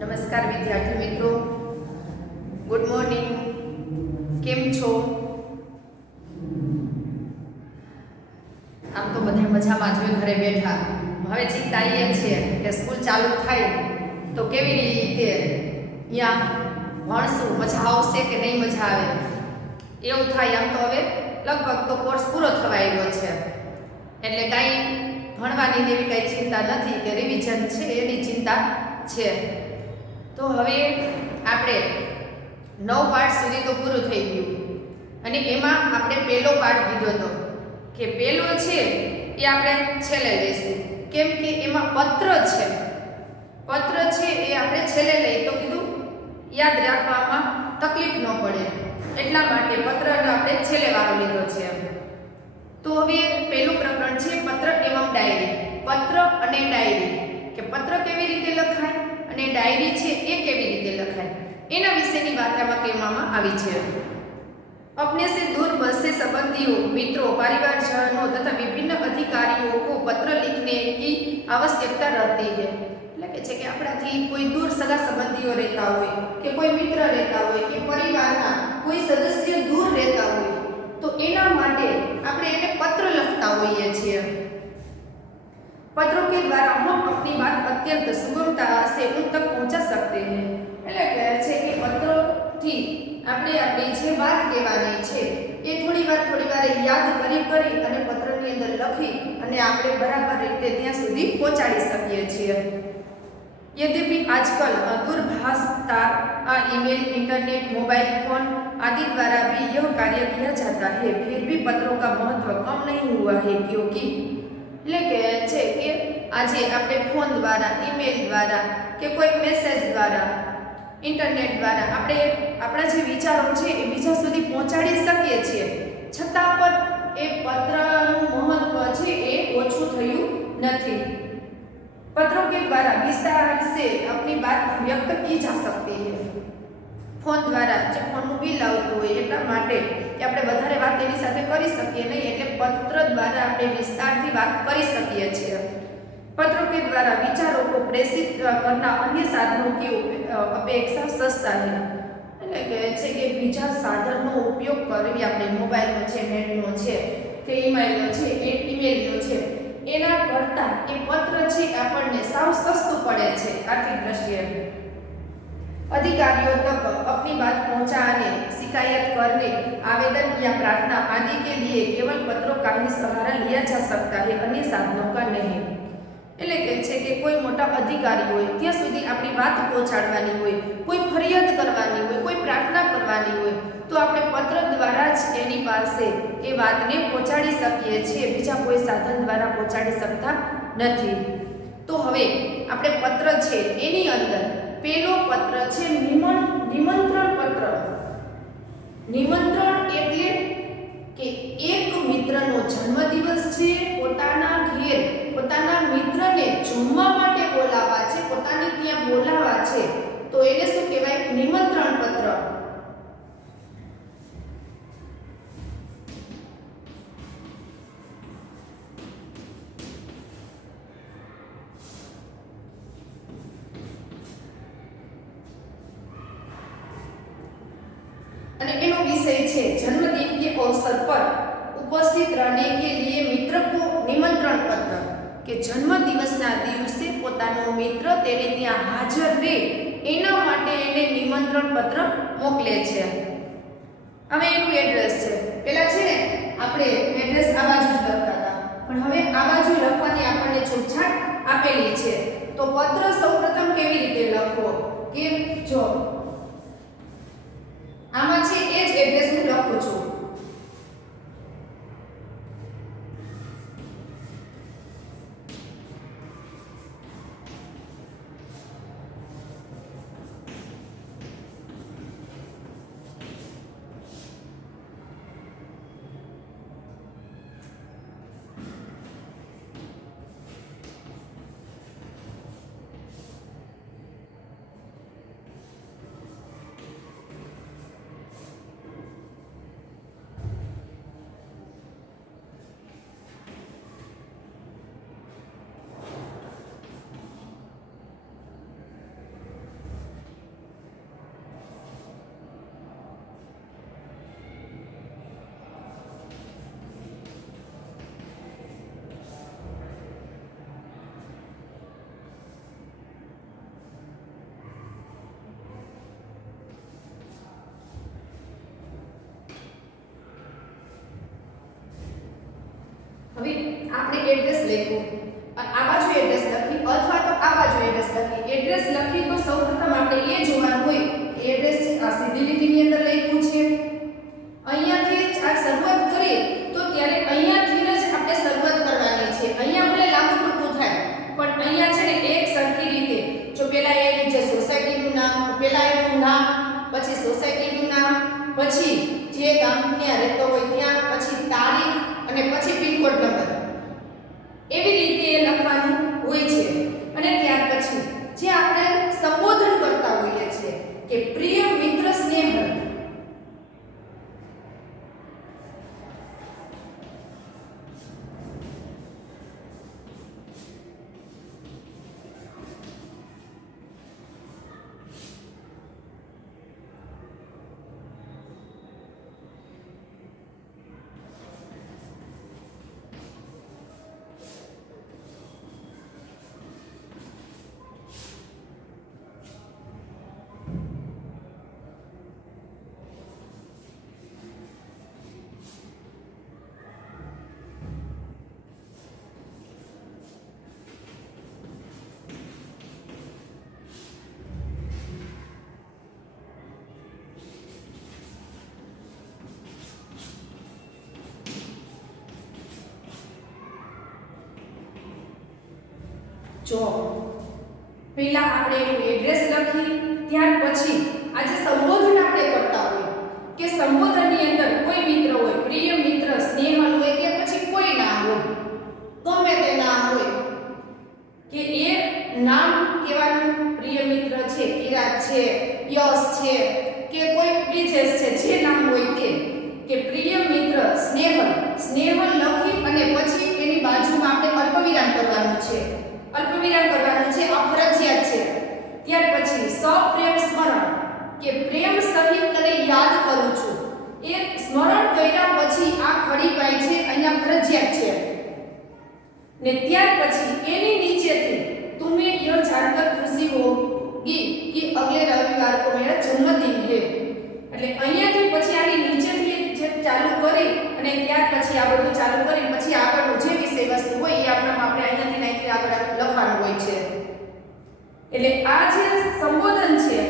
નમસ્કાર વિદ્યાર્થી મિત્રો, ગુડ મોર્નિંગ. કેમ છો? આમ તો બધા મજામાં જ હોય ઘરે બેઠા. હવે ચિંતા એ છે કે સ્કૂલ ચાલુ થાય તો કેવી રીતે અહીંયા ભણશું, મજા આવશે કે નહીં મજા આવે એવું થાય. આમ તો હવે લગભગ તો કોર્સ પૂરો થવા આવ્યો છે એટલે કાંઈ ભણવાની એવી કાંઈ ચિંતા નથી કે રિવિઝન છે એની ચિંતા છે. તો હવે આપણે 9 પાઠ સુધી તો પૂરું થઈ ગયું અને એમાં આપણે પહેલો પાઠ લીધો હતો કે પહેલો છે એ આપણે છેલ્લે લઈશું, કેમ કે એમાં પત્ર છે એ આપણે છેલ્લે લઈએ તો કીધું યાદ રાખવામાં તકલીફ ન પડે એટલા માટે પત્રનો આપણે છેલ્લે વારો લીધો છે. તો હવે પહેલું પ્રકરણ છે પત્ર એવં ડાયરી. પત્ર અને ડાયરી, કે પત્ર કેવી રીતે લખાય અને ડાયરી છે એ કેવી રીતે લખાય એના વિશેની વાત આમાં કહેવામાં આવી છે. अपने से दूर बसे संबंधियों, मित्रों, परिवारजनों तथा विभिन्न अधिकारियों को पत्र लिखने की आवश्यकता रहती है. એટલે કે છે કે આપણાથી કોઈ દૂર સગા સંબંધીઓ રહેતા હોય કે કોઈ મિત્ર રહેતા હોય કે પરિવારના કોઈ સદસ્ય દૂર રહેતા હોય તો એના માટે આપણે એને પત્ર લખતા હોઈએ છીએ. पत्रों के द्वारा हम अपनी बात अत्यंत सुगमता से उन तक पहुंचा सकते हैं. એટલે કહે છે કે પત્રોથી આપણે આપણી જે વાત કહેવાની છે એ થોડી વાર યાદ કરી અને પત્રની અંદર લખી અને આપણે બરાબર રીતે ત્યાં સુધી પહોંચાડી શકીએ છીએ. यद्यपि आजकल दूरभाष तार, ईमेल, इंटरनेट, मोबाइल फोन आदि द्वारा भी यह कार्य किया जाता है, फिर भी पत्रों का महत्व कम नहीं हुआ है, क्योंकि એટલે કે છે કે આજે આપણે ફોન દ્વારા, ઈમેલ દ્વારા કે કોઈ મેસેજ દ્વારા, ઇન્ટરનેટ દ્વારા આપણે આપણા જે વિચારો છે એ બીજા સુધી પહોંચાડી શકીએ છીએ, છતાં પણ એ પત્રનું મહત્વ છે એ ઓછું થયું નથી. पत्रों के द्वारा विस्तार से अपनी बात व्यक्त की जा सकती है. ફોન દ્વારા જે ફોનનું બિલ આવતું હોય એટલા માટે કે આપણે વધારે વાત એની સાથે કરી શકીએ નહીં, એટલે પત્ર દ્વારા આપણે વિસ્તારથી વાત કરી શકીએ છીએ. पत्रों के द्वारा विचारों को प्रेषित करना अन्य साधनों की अपेक्षा सस्ता है. એટલે કહે છે કે બીજા સાધનનો ઉપયોગ કરવી, આપણે મોબાઈલનો છે, નેટનો છે કે ઈમેલનો છે એના કરતાં એ પત્ર છે આપણને સાવ સસ્તું પડે છે આર્थिक दृष्टि. अधिकारियों तक अपनी बात पहुंचाने, शिकायत करने, आवेदन या प्रार्थना आदि के लिए केवल पत्रों का ही सहारा लिया जा सकता है, अन्य साधनों का नहीं. એટલે કે છે કે કોઈ મોટા અધિકારી હોય ત્યાં સુધી આપણી વાત પહોંચાડવાની હોય, કોઈ ફરિયાદ કરવાની હોય, કોઈ પ્રાર્થના કરવાની હોય તો આપણે પત્ર દ્વારા જ એની પાસે એ વાતને પહોંચાડી શકીએ છીએ, બીજા કોઈ સાધન દ્વારા પહોંચાડી શકતા નથી. તો હવે આપણે પત્ર છે એની અંદર પહેલો પત્ર છે નિમંત્રણ પત્ર. નિમંત્રણ એટલે કે એક મિત્રનો જન્મદિવસ છે, પોતાના ઘેર પોતાના મિત્રને જમવા માટે બોલાવવા છે, પોતાને ત્યાં બોલાવવા છે તો એને શું કહેવાય? નિમંત્રણ પત્ર. અને એનો વિષય છે जन्मदिन के अवसर पर उपस्थित रहने के लिए मित्र को निमंत्रण पत्र. કે જન્મદિવસના દિવસે પોતાનો મિત્ર તેને ત્યાં હાજર રહે એના માટે એને નિમંત્રણ પત્ર મોકલે છે. હવે એનું એડ્રેસ છે, પેલા છે ને આપણે એડ્રેસ આ બાજુ જ લખતા હતા, પણ હવે આ બાજુ લખવાની આપણને છૂટછાટ આપેલી છે. તો પત્ર સૌપ્રથમ કેવી રીતે લખવો કે જો આમાં છે એ જ એડ્રેસ હું લખું છું. આપણે એડ્રેસ લખ્યું, આ બાજુ એડ્રેસ લખી અથવા તો આ બાજુ એડ્રેસ લખી. એડ્રેસ લખી તો સૌપ્રથમ આપણે એ જોવાનું હોય એડ્રેસ આ સીધી લીટીની અંદર લખ્યું છે. અહીંયાથી આ શરૂઆત કરીએ તો ત્યારે અહીંયાથી જ આપણે શરૂઆત કરવાની છે. અહીંયા ભલે લાંબુ ટૂંકું થાય પણ અહીંયા છે ને એક સરખી રીતે જો પેલા એ જે સોસાયટીનું નામ, પેલા એનું નામ, પછી સોસાયટીનું નામ, પછી જે ગામમાં રહેતો હોય ત્યાં, પછી તારીખ અને પછી પિનકોડ નંબર, એવી રીતે લખવાનું હોય છે. અને ત્યાર પછી જે આપણે સંબોધન કરતા હોઈએ છીએ કે પ્રિય મિત્ર સ્નેહલ, જો પહેલા આપણે એનું એડ્રેસ લખી, ત્યાર પછી આ જે સંબોધન આપણે કરતા હોય કે સંબોધનની અંદર કોઈ મિત્ર હોય, પ્રિય મિત્ર સ્નેહલ હોય કે પછી કોઈ નામ હોય, ગમે તે નામ હોય કે એ નામ કહેવાનું. પ્રિય મિત્ર છે, કિરાત છે, યશ છે કે કોઈ બ્રિજેશ છે, જે નામ હોય તે કે પ્રિય મિત્ર સ્નેહલ, સ્નેહલ લખી અને પછી એની બાજુમાં આપણે અલ્પવિરામ કરવાનું છે. અલ્પવિરામ કરવાનું છે, આ ફરજિયાત છે. ત્યાર પછી સપ્રેમ સ્મરણ કે પ્રેમ સહિત તને યાદ કરું છું, એ સ્મરણ કર્યા પછી આ ખડી પાય છે, અહીંયા ફરજિયાત છે. ને ત્યાર પછી એની નીચેથી तुम्हें यह जानकर खुशी होगी कि अगले रविवार को मेरा जन्मदिन है. એટલે અહીંયાથી પછી આની નીચેથી જે ચાલુ કરી અને ત્યાર પછી આ બધું ચાલુ કરી પછી આગળનું જે વિષય વસ્તુ હોય એ આપણે અહીંયાથી નાખી આગળ લખવાનું હોય છે. એટલે આ જે સંબોધન છે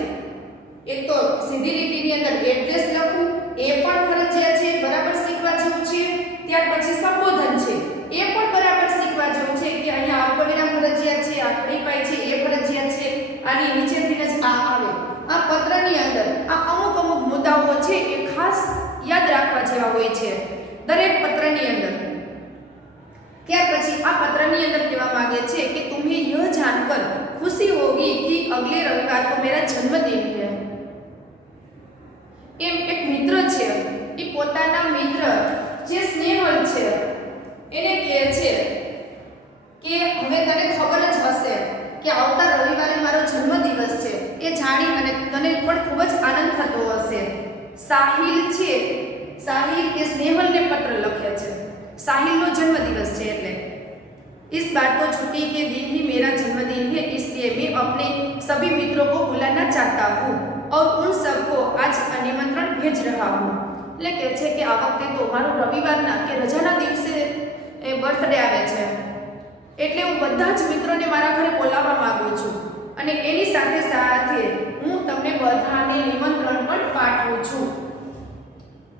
એક તો સીધી લીટીની અંદર એડ્રેસ લખવું એ પણ ફરજિયાત છે, બરાબર શીખવા જેવું છે. ત્યાર પછી સંબોધન છે એ પણ બરાબર શીખવા જેવું છે કે અહીંયા અલ્પવિરામ ફરજિયાત છે, આ ખડી પાય છે એ ફરજિયાત છે. આની નીચેથી જ આ આવે. આ પત્રની અંદર આ અમુક મુદ્દાઓ છે એ ખાસ યાદ રાખવા જેવા હોય છે દરેક પત્રની અંદર. ત્યાર પછી આ પત્રની અંદર કહેવા માંગે છે કે तुम्हें यह जानकर खुशी होगी कि अगले रविवार को मेरा जन्मदिन है. એમ એક મિત્ર છે એ પોતાના મિત્ર જે સ્નેહલ છે એને કહે છે કે હવે તને ખબર જ હશે કે આવતા રવિવારે મારો જન્મદિવસ છે, એ જાણી અને તને પણ ખૂબ જ આનંદ થતો હશે. સાહિલ છે, સાહિલ એ સ્નેહલને પત્ર લખે છે. साहिल जन्मदिवस है એટલે इस बार तो छुट्टी के दिन ही मेरा जन्मदिन है, इसलिए मैं अपने सभी मित्रों को बुलाना चाहता हूँ और उन सबको आज निमंत्रण भेज रहा हूँ. એટલે કહે છે કે આ વખતે તો મારો રવિવારના કે રજાના દિવસે બર્થડે આવે છે, એટલે હું બધા જ મિત્રોને મારા ઘરે બોલાવવા માંગુ છું અને એની સાથે સાથે હું તમને બધાને નિમંત્રણ પણ પાઠવું છું.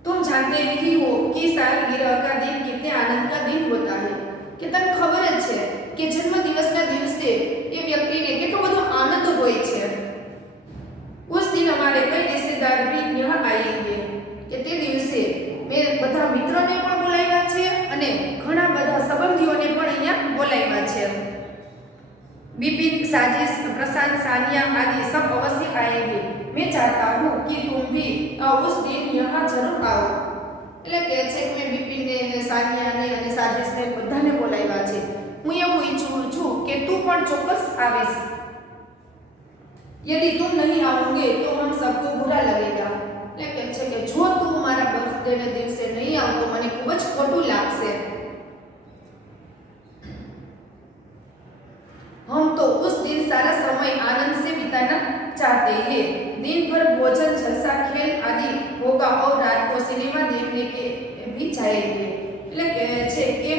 तुम जानते ही हो कि सालगिरह का दिन कितने आनंद का दिन होता है. कि तने खबर જ છે કે જન્મદિવસના દિવસે એ વ્યક્તિને કેટલો બધો આનંદ હોય છે. उस दिन हमारे कई रिश्तेदार भी यहाँ आएंगे. કે તે દિવસે મેં બધા મિત્રોને પણ બોલાવ્યા છે અને ઘણા બધા સંબંધીઓને પણ અહીંયા બોલાવ્યા છે. बिपिन, साजिश, प्रशांत, सानिया आदि सब अवश्य आएंगे. मैं चाहता हूँ कि तुम भी उस दिन यहाँ जरूर आओ. એટલે કહે છે કે મેં બિપિનને, સાનિયાને અને સાજિશને બધાને બોલાવ્યા છે. હું એવું ઈચ્છું છું કે તું પણ ચોક્કસ આવીશ. यदि तुम नहीं आओगे तो हम सबको बुरा लगेगा. એટલે કહે છે કે જો તું મારા બર્થડેના દિવસે નહીં આવ તો મને ખૂબ જ ખોટું લાગશે. हम तो उस दिन सारा समय आनंद से बिताना चाहते हैं. दिन भर भोजन, जलसा, खेल आदि होगा और रात को सिनेमा देखने के भी जाएंगे. એટલે કહે છે કે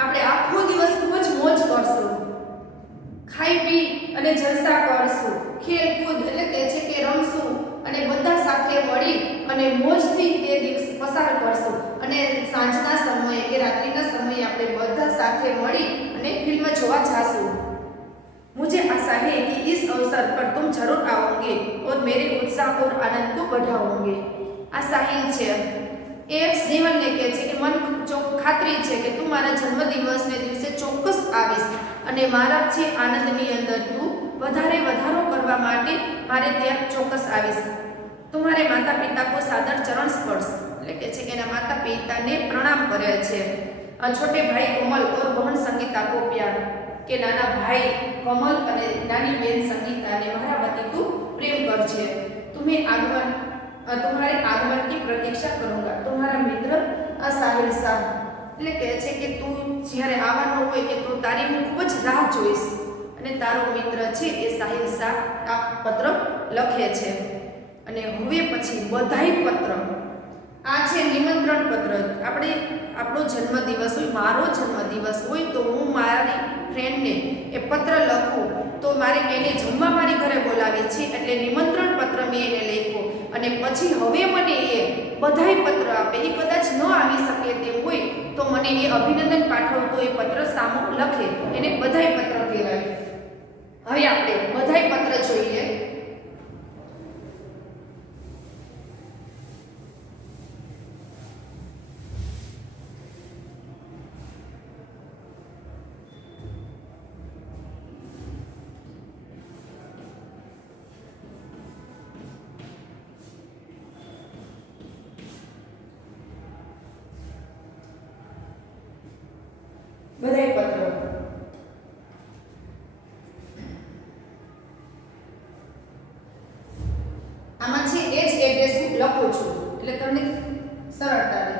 આપણે આખો દિવસ ખૂબ જ મોજ કરશું, ખાઈ પી અને જલસા કરશું, ખેલકૂદ એટલે કે છે કે રમશું અને બધા સાથે મળી અને મોજથી તે દિવસ પસાર કરશું અને સાંજના સમયે કે રાત્રિના સમયે આપણે બધા સાથે મળી અને ફિલ્મ જોવા જાશું। मुझे आशा है कि इस अवसर पर तुम जरूर आओगे और मेरे उत्साह और आनंद को बढ़ाओगे। आ साहिल છે એ સ્નેહલને કહે છે કે મન ખાતરી છે કે તું મારા જન્મદિવસને દિવસે ચોક્કસ આવીશ અને મારા જે આનંદની અંદર તું વધારો કરવા માટે મારે ત્યાં ચોક્કસ આવીશ। तुम्हारे माता पिता को सादर चरण स्पर्श એટલે કે છે કે એના માતા પિતાને પ્રણામ કરે છે। छोटे भाई कोमल और बहन संगीता को प्यार કે નાના ભાઈ કમલ અને નાની બેન સંગીતાને મારા વતી તું પ્રેમ કરજે। तुम्हारे आगमन की प्रतीक्षा करूंगा। तुम्हारा मित्र साहिल शाह એટલે કહે છે કે તું જ્યારે આવવાનો હોય કે તું તારી હું ખૂબ જ રાહ જોઈશ અને તારો મિત્ર છે એ સાહિલ શાહ આ પત્ર લખે છે। અને હવે પછી બધાઈ પત્ર આ છે નિમંત્રણ પત્ર। આપણો જન્મદિવસ હોય, મારો જન્મદિવસ હોય તો હું મારી ફ્રેન્ડને એ પત્ર લખું તો મારે એને જમવા મારી ઘરે બોલાવી છે એટલે નિમંત્રણ પત્ર મેં એને લખ્યો અને પછી હવે મને એ બધાઈ પત્ર આપે। એ કદાચ ન આવી શકે તેમ હોય તો મને એ અભિનંદન પાઠવતો એ પત્ર સામો લખે એને બધાઈ પત્ર કહેવાય। હવે આપણે બધાઈ પત્ર જોઈએ। બધાઈ પત્ર આમાં છે એ જ એડ્રેસ હું લખું છું એટલે તમને સરળતા રહે।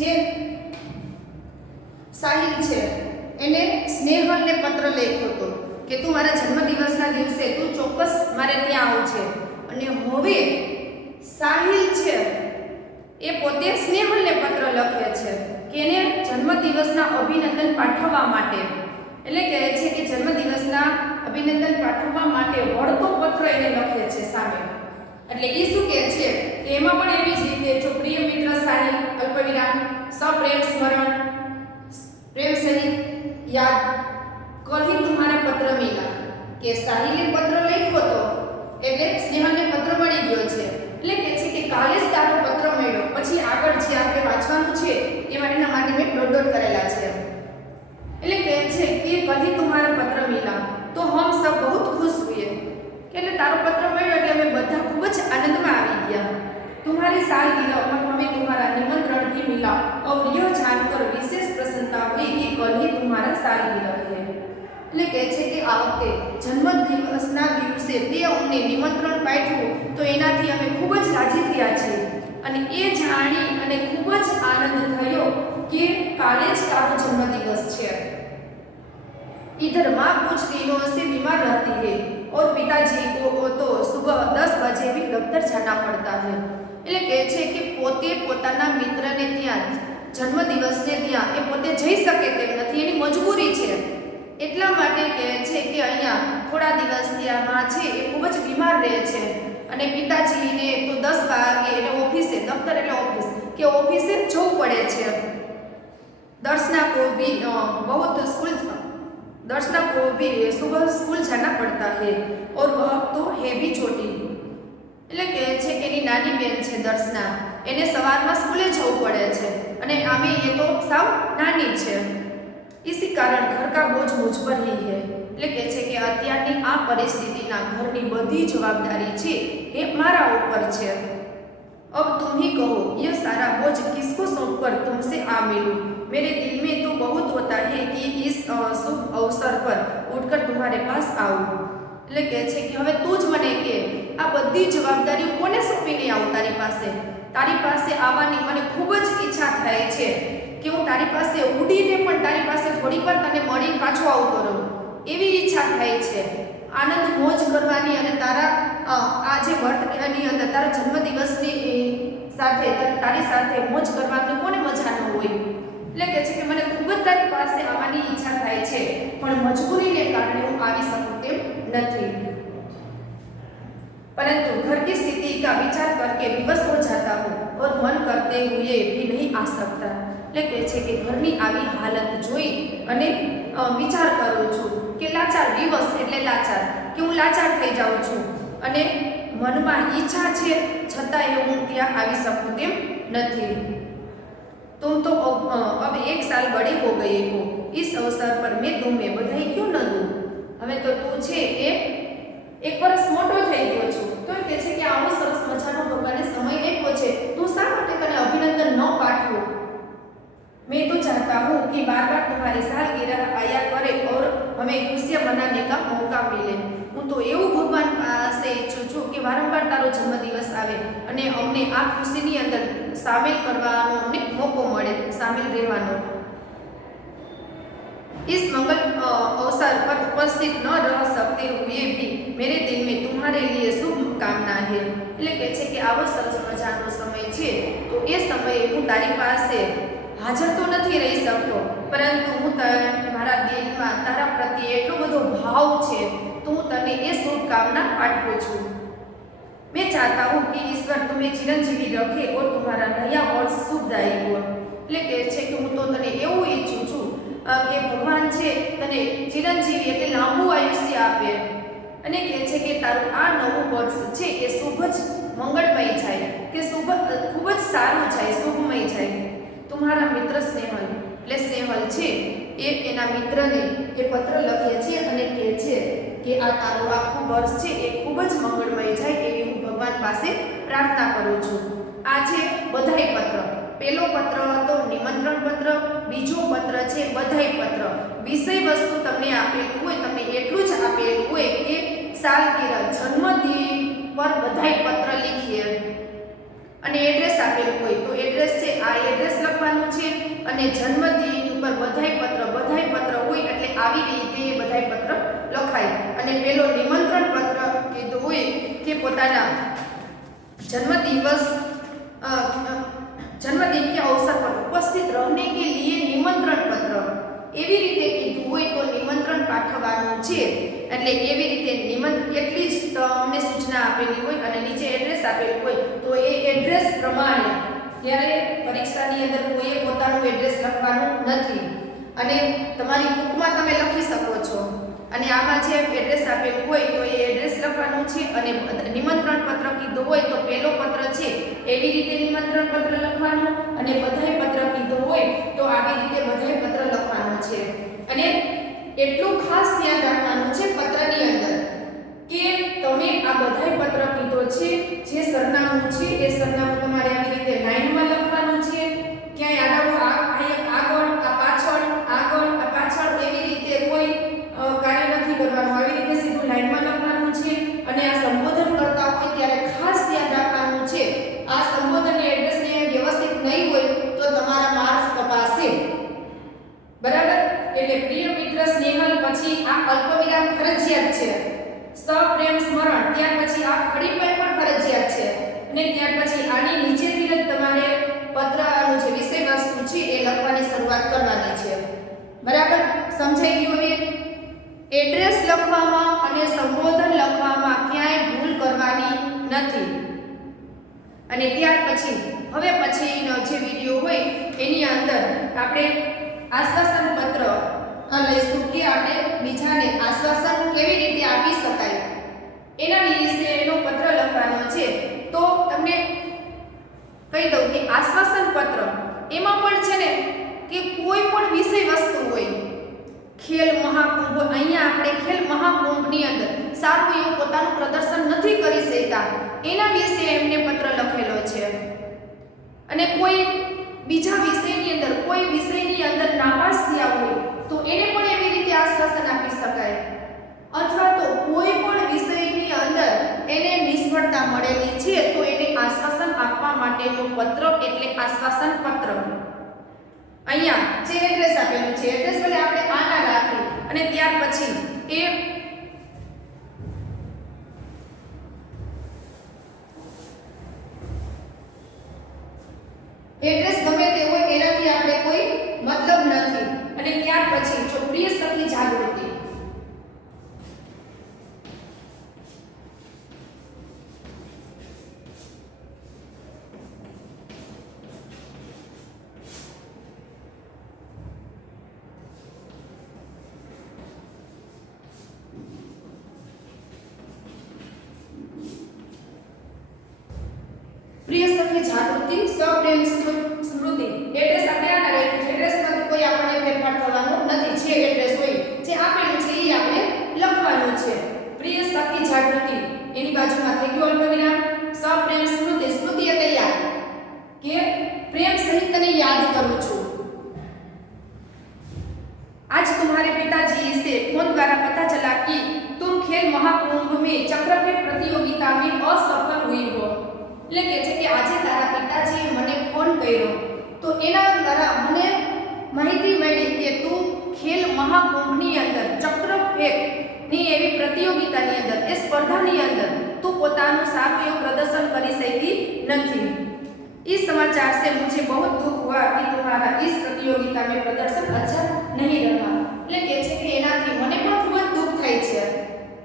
જે સાહિલ છે એને સ્નેહલને પત્ર લખ્યો હતો કે તું મારા જન્મદિવસના દિવસે તું ચોક્કસ મારે ત્યાં આવજે અને હવે સાહિલ છે એ પોતે સ્નેહલને પત્ર લખે છે કે એને જન્મદિવસના અભિનંદન પાઠવવા માટે એટલે કહે છે કે જન્મદિવસના અભિનંદન પાઠવવા માટે વળતો પત્ર એને લખે છે સામે। એટલે એ શું કહે છે કે એમાં પણ એવી જ રીતે જો પ્રિય મિત્ર સાહિલ અલ્પવિરામ सप्रेम स्मरण प्रेम सहित याद कल ही तुम्हारा पत्र मिला के साहिले पत्र लख्यो तो એટલે સ્નેહલને પત્ર મળી ગયો છે એટલે કે છે કે કાલે જ તારો પત્ર મળ્યો પછી આગળ જે આપણે વાંચવાનું છે એમાં એના માટે મેં ડોટ કરેલા છે એટલે કહે છે કે કલ ही तुम्हारा पत्र मिला तो हम सब बहुत खुश हुए કે એટલે તારો પત્ર મળ્યો એટલે અમે બધા ખૂબ જ આનંદમાં આવી ગયા। तुम्हारी सालगिरह और हमें तुम्हारा निमंत्रण भी मिला और यह जानकर विशेष प्रसन्नता हुई कि कल ही तुम्हारा सालगिरह है। એટલે કહે છે કે આ વખતે જન્મદિવસના દિવસે તે અમને નિમંત્રણ પાઠવ્યું તો એનાથી અમે ખૂબ જ રાજી થયા છીએ અને એ જાણી અને ખૂબ જ આનંદ થયો કે કાલે જ તારો જન્મદિવસ છે। इधर माँ कुछ दिनों से बीमार रहती है और पिताजी को तो सुबह 10 बजे भी दफ्तर जाना पड़ता है। એટલે કહે છે કે પોતે પોતાના મિત્રને ત્યાં જન્મદિવસને ત્યાં એ પોતે જઈ શકે તેમ નથી, એની મજબૂરી છે। એટલા માટે કહે છે કે અહીંયા થોડા દિવસથી આ માં છે એ ખૂબ જ બીમાર રહે છે અને પિતાજીને તો 10 વાગે એટલે ઓફિસે, દફતર એટલે ઓફિસ કે ઓફિસે જવું પડે છે। दर्शना को भी सुबह स्कूल जाना पड़ता है और वह तो है भी छोटी। એટલે કહે છે કે એની નાની બેન છે દર્શના, એને સવારમાં સ્કૂલે જવું પડે છે અને આમે એ તો સાવ નાની છે। इसी कारण घर का बोझ मुझ पर ही है। એટલે કહે છે કે અત્યારની આ પરિસ્થિતિના ઘરની બધી જવાબદારી છે એ મારા ઉપર છે। अब तुम ही कहो यह सारा बोझ किसको सौंपकर तुमसे आ मिलूं? मेरे दिल में तो बहुत होता है कि इस शुभ अवसर पर उठकर तुम्हारे पास आऊं। એટલે કહે છે કે હવે તું જ મને કે આ બધી જવાબદારીઓ કોને સોંપીને આવું તારી પાસે? તારી પાસે આવવાની મને ખૂબ જ ઈચ્છા થાય છે કે હું તારી પાસે ઉડીને પણ તારી પાસે થોડી વાર તને મળીને પાછો આવતો રહું, એવી ઈચ્છા થાય છે। આનંદ મોજ કરવાની અને તારા આ જે બર્થડેની અંદર તારા જન્મદિવસની સાથે તારી સાથે મોજ કરવાની કોને મજા ન હોય? એટલે કહે છે કે મને ખૂબ જ તારી પાસે આવવાની ઈચ્છા થાય છે પણ મજબૂરીને કારણે હું આવી શકું તેમ નથી। परंतु घर की स्थिति का विचार करके विवश हो जाता हूँ और मन करते हुए भी नहीं आ सकता। એટલે કહે છે કે ઘરની આવી હાલત જોઈ અને વિચાર કરું છું કે લાચાર, વિવશ એટલે લાચાર, કે હું લાચાર થઈ જાઉં છું અને મનમાં ઈચ્છા છે છતાંય હું ત્યાં આવી શકું તેમ નથી। तुम तो अब 1 साल बड़े हो गए हो, इस अवसर पर मैं तुम्हें बधाई क्यों न दूं? હવે તો તું છે એ 1 વર્ષ મોટો થઈ ગયો છું, તો કહે છે કે આવો સરસ મજાનો ભગવાને સમય આપ્યો છે, તું શા માટે તને અભિનંદન ન પાઠવું? मैं तो चाहता हूँ कि बार बार तुम्हारी सालगिरह आया करे और हमें खुशियाँ मनाने का मौका मिले। હું તો એવું ભગવાન પાસે ઈચ્છું છું કે વારંવાર તારો જન્મદિવસ આવે અને અમને આ ખુશીની અંદર સામેલ કરવાનો અમને મોકો મળે, સામેલ રહેવાનો। इस मंगल अवसर पर उपस्थित न रह सकते हुए भी मेरे दिल में तुम्हारे लिए शुभ कामना है। એટલે કહે છે કે આવો સરસ મજાનો સમય છે તો એ સમયે હું તારી પાસે હાજર તો નથી રહી શકતો, પરંતુ હું મારા દિલમાં તારા પ્રત્યે એટલો બધો ભાવ છે તો હું તને એ શુભકામના પાઠવું છું। मैं चाहता हूँ कि ईश्वर तुम्हें चिरंजीवी रखे और तुम्हारा नया वर्ष शुभदायी हो। એટલે કહે છે કે હું તો તને એવું ઈચ્છું છું કે ભગવાન છે તને ચિરંજીવી એટલે લાંબુ આયુષ્ય આપે અને કહે છે કે તારું આ નવું વર્ષ છે એ શુભ જ મંગળમય જાય, કે ખૂબ જ સારું જાય, શુભમય જાય। तुम्हारा मित्र स्नेहल, એટલે સ્નેહલ છે એ એના મિત્રને એ પત્ર લખે છે અને કહે છે કે આ તારું આખું વર્ષ છે એ ખૂબ જ મંગળમય જાય એવી હું ભગવાન પાસે પ્રાર્થના કરું છું। આ છે બધાઈ પત્ર। પહેલો પત્ર હતો નિમંત્રણ પત્ર, બીજો પત્ર છે બધાઈ પત્ર। વિષય વસ્તુ તમને આપેલું હોય, તમને એટલું જ આપેલું હોય કે સાલગીરહ, જન્મદિન પર બધાઈ પત્ર લીખીએ અને એડ્રેસ આપેલું હોય તો એડ્રેસ છે આ એડ્રેસ લખવાનું છે અને જન્મદિન ઉપર બધાઈ પત્ર હોય એટલે આવી રીતે એ બધાઈ પત્ર લખાય। અને પેલો નિમંત્રણ પત્ર કીધું હોય કે પોતાના जन्मदिन के अवसर पर उपस्थित रहने के लिए निमंत्रण पत्र एवी रीते कीधुं होय तो निमंत्रण पाठववानुं छे। એટલે એવી રીતે એટલી જ તમને સૂચના આપેલી હોય અને નીચે એડ્રેસ આપેલું હોય તો એ એડ્રેસ પ્રમાણે ત્યારે પરીક્ષાની અંદર કોઈએ પોતાનું એડ્રેસ લખવાનું નથી અને તમારી બુકમાં તમે લખી શકો છો અને આમાં જે એડ્રેસ આપેલું હોય તો એ એડ્રેસ લખવાનું છે અને નિમંત્રણ પત્ર કીધું હોય તો પહેલો પત્ર છે એવી રીતે નિમંત્રણ પત્ર લખવાનું અને બધાઈ પત્ર કીધું હોય તો આવી રીતે બધાઈ પત્ર લખવાનું છે। અને એટલું ખાસ ધ્યાન રાખવાનું છે પત્રની અંદર કે તમે આ બધાઈ પત્ર કીધો છે જે સરનામું છે એ સરનામું તમારે આવી રીતે લાઈનમાં લખવાનું છે, ક્યાંય આગળ આ પાછળ એવી રીતે કોઈ કાર્ય નથી કરવાનું, આવી રીતે સીધું લાઈનમાં લખવાનું છે। અને આ સંબોધન કરતા હોય ત્યારે ખાસ ધ્યાન રાખવાનું છે આ સંબોધનને બરાબર, એટલે પ્રિય મિત્ર સ્નેહલ પછી આ અલ્પવિરામ ફરજિયાત છે. સપ્રેમ સ્મરણ ત્યાર પછી આ ખડી પણ ફરજિયાત છે. અને ત્યાર પછી આની નીચેથી જ તમારે પત્રનું જે વિષય વસ્તુ છે એ લખવાની શરૂઆત કરવાની છે. બરાબર, સમજાઈ ગયું હવે? એડ્રેસ લખવામાં અને સંબોધન લખવામાં ક્યાંય ભૂલ કરવાની નથી. અને ત્યાર પછી હવે પછીનો જે વિડિયો હોય એની અંદર આપણે આશ્વાસન પત્ર લઈશું કે આપણે બીજાને આશ્વાસન કેવી રીતે આપી શકાય એના વિશેનો પત્ર લખવાનો છે. તો તમને કહી દઉં કે આશ્વાસન પત્ર એમાં પણ છે ને કે કોઈ પણ વિષય વસ્તુ હોય, ખેલ મહાકુંભ, અહીંયા આપણે ખેલ મહાકુંભની અંદર સારું એવું પોતાનું પ્રદર્શન નથી કરી શકતા એના વિશે એમને પત્ર લખેલો છે. અને કોઈ બીજા વિષયની અંદર કોઈ વિષયની અંદર નાપાસ થયા હોય તો એને પણ એવી રીતે આશ્વાસન આપી શકાય. અથવા તો કોઈ પણ વિષયની અંદર એને નિષ્ફળતા મળેલી છે તો એને આશ્વાસન આપવા માટેનો પત્ર એટલે આશ્વાસન પત્ર. અહીંયા જે એડ્રેસ આપેલું છે એડ્રેસ ભલે આપણે આના રાખી અને ત્યાર પછી એ એડ્રેસ ગમે તે હોય એનાથી આપણે કોઈ મતલબ નથી. અને ત્યાર પછી જો પ્રિય સખી જાગૃતિ, પ્રિય સખી જાગૃતિ સપ્રેમ સ્મૃતિ એડ્રેસ આપણે આના રાખ્યું છે. એડ્રેસમાં કોઈ આપણને ફેરફાર થવાનો નથી. જે એડ્રેસ હોય જે આપેલું છે એ આપણે લખવાનું છે. પ્રિય સખી જાગૃતિ એની બાજુમાં થઈ ગયું અલ્પવિરામ. સપ્રેમ સ્મૃતિ, સ્મૃતિ એટલે યાદ, કે પ્રેમ સહિત તને યાદ કરું છું. आज तुम्हारे पिताजी से फोन द्वारा पता चला कि तुम खेल महाकुंभ में चक्र के प्रतियोगिता में असफल हुई हो. એટલે કે છે કે આજે તારા પિતાજીએ મને ફોન કર્યો તો એના દ્વારા મને માહિતી મળી કે તું ખેલ મહાકુંભની અંદર ચક્ર ફેંકની એવી પ્રતિયોગિતાની અંદર એ સ્પર્ધાની અંદર તું પોતાનું સારું એવું પ્રદર્શન કરી શકી નથી. इस समाचार से मुझे बहुत दुख हुआ कि तुम्हारा इस प्रतियोगिता में प्रदर्शन अच्छा नहीं रहा. એટલે કે છે કે એનાથી મને પણ ખૂબ જ દુઃખ થાય છે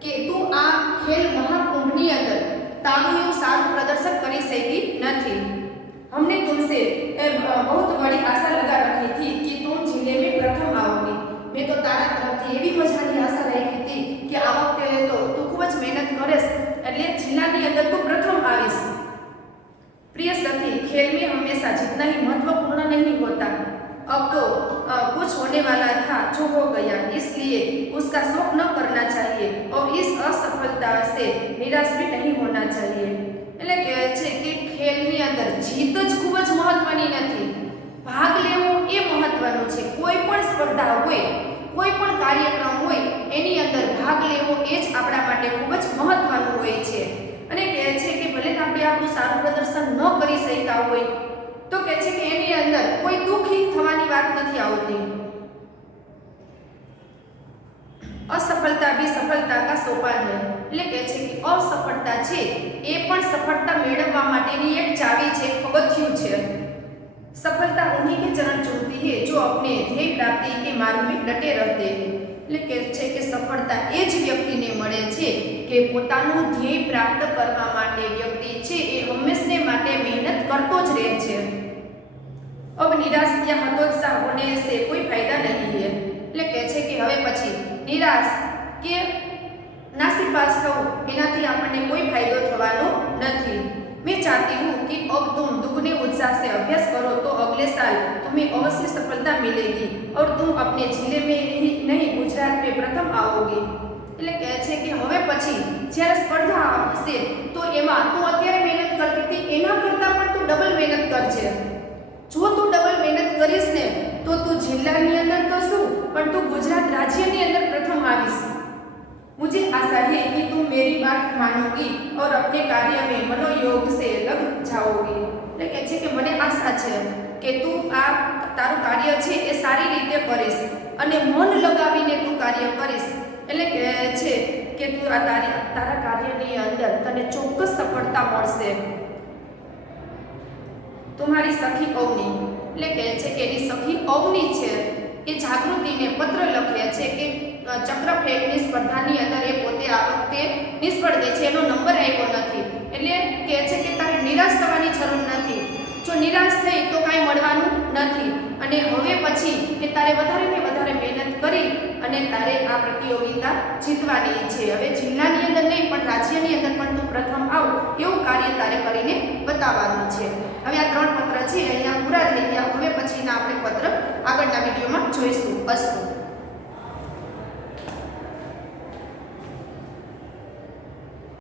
કે તું આ ખેલ મહાકુંભની અંદર तारू એવું સારું પ્રદર્શન કરી શકી નથી. हमने तुमसे बहुत बड़ी आशा लगा रखी थी कि तुम जिले में प्रथम आओगी. मैं तो तारा तरफથી એવી મજાની આશા રાખી હતી કે આ વખતે તો તું ખૂબ જ મહેનત કરીશ એટલે જિલ્લાની અંદર તું પ્રથમ આવીશ. प्रिय सखी, खेल में हमेशा जीतना ही महत्वपूर्ण नहीं होता. अब तो कुछ होने वाला था जो हो गया, इसलिए उसका शोक न करना चाहिए और इस असफलता से निराश भी नहीं होना चाहिए. એટલે કે છે કે ખેલની અંદર જીત જ ખૂબ જ મહત્વની નથી, ભાગ લેવો એ મહત્વનું છે. કોઈ પણ સ્પર્ધા હોય, કોઈ પણ કાર્યક્રમ હોય એની અંદર ભાગ લેવો એ જ આપણા માટે ખૂબ જ મહત્વનું હોય છે. અને કહે છે કે ભલે આપણે આપણું સારું પ્રદર્શન ન કરી શકતા હોય તો કહે છે કે એની અંદર કોઈ દુઃખી થવાની વાત નથી આવતી. असफलता भी सफलता का सोपान है. એટલે કહે છે કે અસફળતા છે એ પણ સફળતા મેળવવા માટેની એક ચાવી છે, પગથિયું છે. सफलता उन्हीं के चरण चूमती है जो अपने ध्येय प्राप्ति के मार्ग में डटे रहते हैं. એટલે કહે છે કે સફળતા એ જ વ્યક્તિને મળે છે કે પોતાનું ધ્યેય પ્રાપ્ત કરવા માટે વ્યક્તિ છે એ હંમેશને માટે મહેનત કરતો જ રહે છે. अब निराश या हतोत्साह होने से कोई फायदा नहीं है. એટલે કહે છે કે હવે પછી નિરાશ કે नासीपास થવું એનાથી આપણને કોઈ ફાયદો થવાનો નથી. मैं चाहती हूँ कि अब तुम दुगने उत्साह से अभ्यास करो तो अगले साल तुम्हें अवश्य सफलता मिलेगी और तुम अपने जिले में ही नहीं गुजरात में प्रथम आओगे. એટલે કહે છે કે હવે પછી જ્યારે સ્પર્ધા આવશે તો એમાં તું અત્યારે મહેનત કરતી હતી એના કરતાં પણ તું ડબલ મહેનત કરજે. જો તું ડબલ મહેનત કરીશ ને તો તું જિલ્લાની અંદર તો શું પણ તું ગુજરાત રાજ્યની અંદર પ્રથમ આવીશ. मुझे आशा है कि तुम मेरी बात मानोगी और अपने कार्य में मनोयोग से लग जाओगी. એટલે કે છે કે મને આશા છે કે તું આ તારું કાર્ય છે એ સારી રીતે કરીશ અને મન લગાવીને તું કાર્ય કરીશ એટલે કહે છે કે તું આ તારા કાર્યની અંદર તને ચોક્કસ સફળતા મળશે. તમારી સખી અવની એટલે કહે છે કે એની સખી અવની છે એ જાગૃતિને પત્ર લખે છે કે ચક્રફેંકની સ્પર્ધાની અંદર એ પોતે આ વખતે નિષ્ફળ ગઈ છે, એનો નંબર આવ્યો નથી. એટલે કહે છે કે તારે નિરાશ થવાની જરૂર નથી. જો નિરાશ થઈ તો કાંઈ મળવાનું નથી અને હવે પછી કે તારે વધારે ને વધારે મહેનત કરી અને તારે આ પ્રતિયોગિતા જીતવાની છે. હવે જિલ્લાની અંદર નહીં પણ રાજ્યની અંદર પણ તું પ્રથમ આવ એવું કાર્ય તારે કરીને બતાવવાનું છે. હવે આ 3 પત્ર છે અહીંયા પૂરા થઈ ગયા. હવે પછીના આપણે પત્ર આગળના વિડીયોમાં જોઈશું. અસ્તુ.